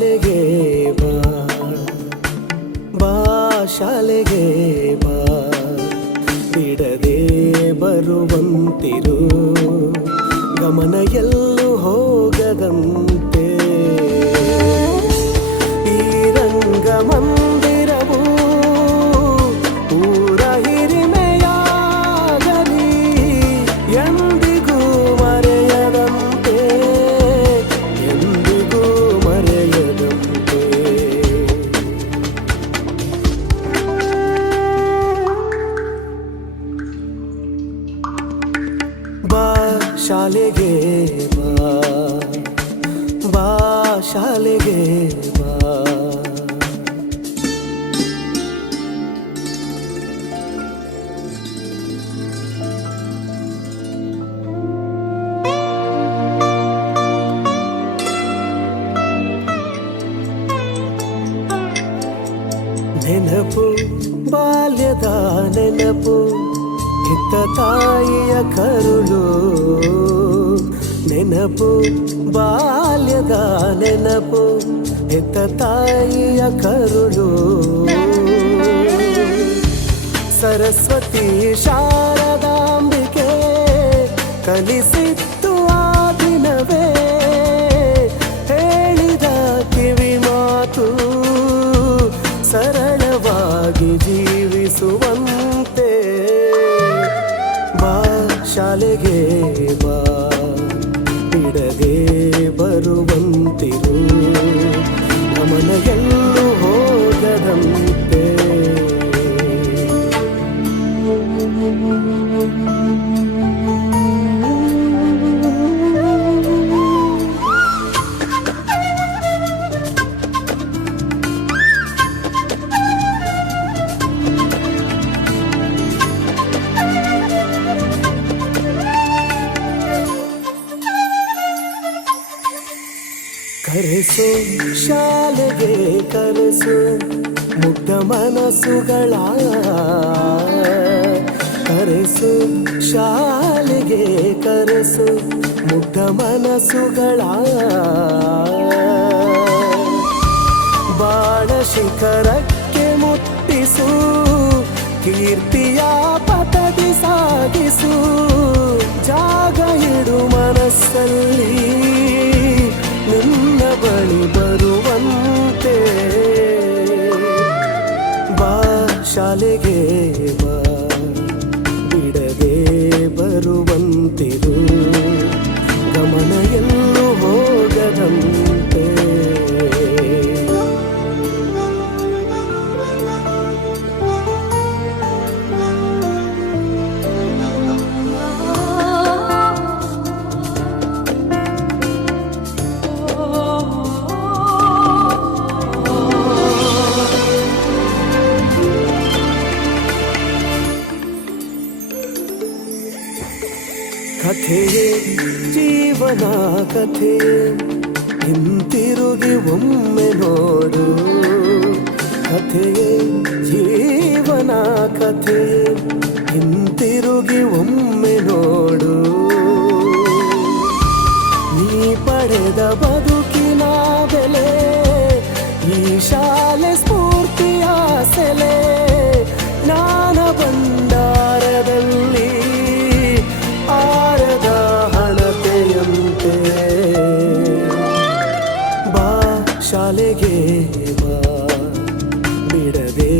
ಶಾಲೆಗೆ ಬಾ ಬಾ ಶಾಲೆಗೆ ಬಾ ಬಿಡದೆ ಬರುವಂತಿರು ಗಮನ ಎಲ್ಲೂ ಹೋಗದಂತೆ ಈ ರಂಗಮಂದಿರವು ಊರ ಹಿರಿಮೆಯಾಗಲಿ ಎಂದಿಗೂ ಮರೆಯದಂತೆ ಎಂದಿಗೂ ಮರೆಯದಂತೆ ಬಾ ಶಾಲೆಗೆ ಬಾ ಬಾ ಶಾಲೆಗೆ ಬಾ ನೆನಪು ಬಾಲ್ಯದ ನೆನಪು ಹೆತ್ತ ತಾಯಿಯ ಕರುಳು ನೆನಪು ಬಾಲ್ಯದ ನೆನಪು ಹೆತ್ತ ತಾಯಿಯ ಕರುಳು ಸರಸ್ವತಿ ಶಾರದಾಂಬಿಕೆ ಕಲಿಸಿತ್ತು ಆ ದಿನವೇ ಹೇಳಿದ ಕಿವಿ ಮಾತು ಸರಳವಾಗಿ ಜೀವಿಸುವಂತೆ ಬಾ ಶಾಲೆಗೆ ಬಾ ಬಿಡದೆ ಬರುವಂತಿರು ಗಮನ ಎಲ್ಲೂ ಹೋಗದಂತೆ ಕರೆಸು ಶಾಲೆಗೆ ಕರೆಸು ಮುಗ್ಧ ಮನಸ್ಸುಗಳ ಕರೆಸು ಶಾಲೆಗೆ ಕರೆಸು ಮುಗ್ಧ ಮನಸ್ಸುಗಳ ಬಾಳ ಶಿಖರಕ್ಕೆ ಮುಟ್ಟಿಸು ಕೀರ್ತಿಯ ಪಥದಿ ಸಾಗಿಸು ಜಾಗ ಇಡು ಮನಸ್ಸಲ್ಲಿ ನಿನ್ನ ಬಳಿ ಬರುವಂತೆ ಬಾ ಶಾಲೆಗೆ ಬಾ ಬಿಡದೆ ಬರುವಂತಿರು ಗಮನ ಎಲ್ಲೂ ಹೋಗದಂತೆ ಕಥೆಯೇ ಜೀವನ ಕಥೆ ಹಿಂತಿರುಗಿ ಒಮ್ಮೆ ನೋಡು ಕಥೆಯೇ ಜೀವನ ಕಥೆ ಹಿಂತಿರುಗಿ ಒಮ್ಮೆ ನೋಡು ನೀ ಪಡೆದ ಬದುಕಿನ ಬೆಲೆ ಈ ಶಾಲೆ ಸ್ಫೂರ್ತಿಯ ಸೆಲೆ ಜ್ಞಾನ ಭಂಡಾರದಲ್ಲಿ ಆರದ ಹಣತೆಯಂತೆ ಬಾ ಶಾಲೆಗೆ ಬಾ ಬಿಡದೆ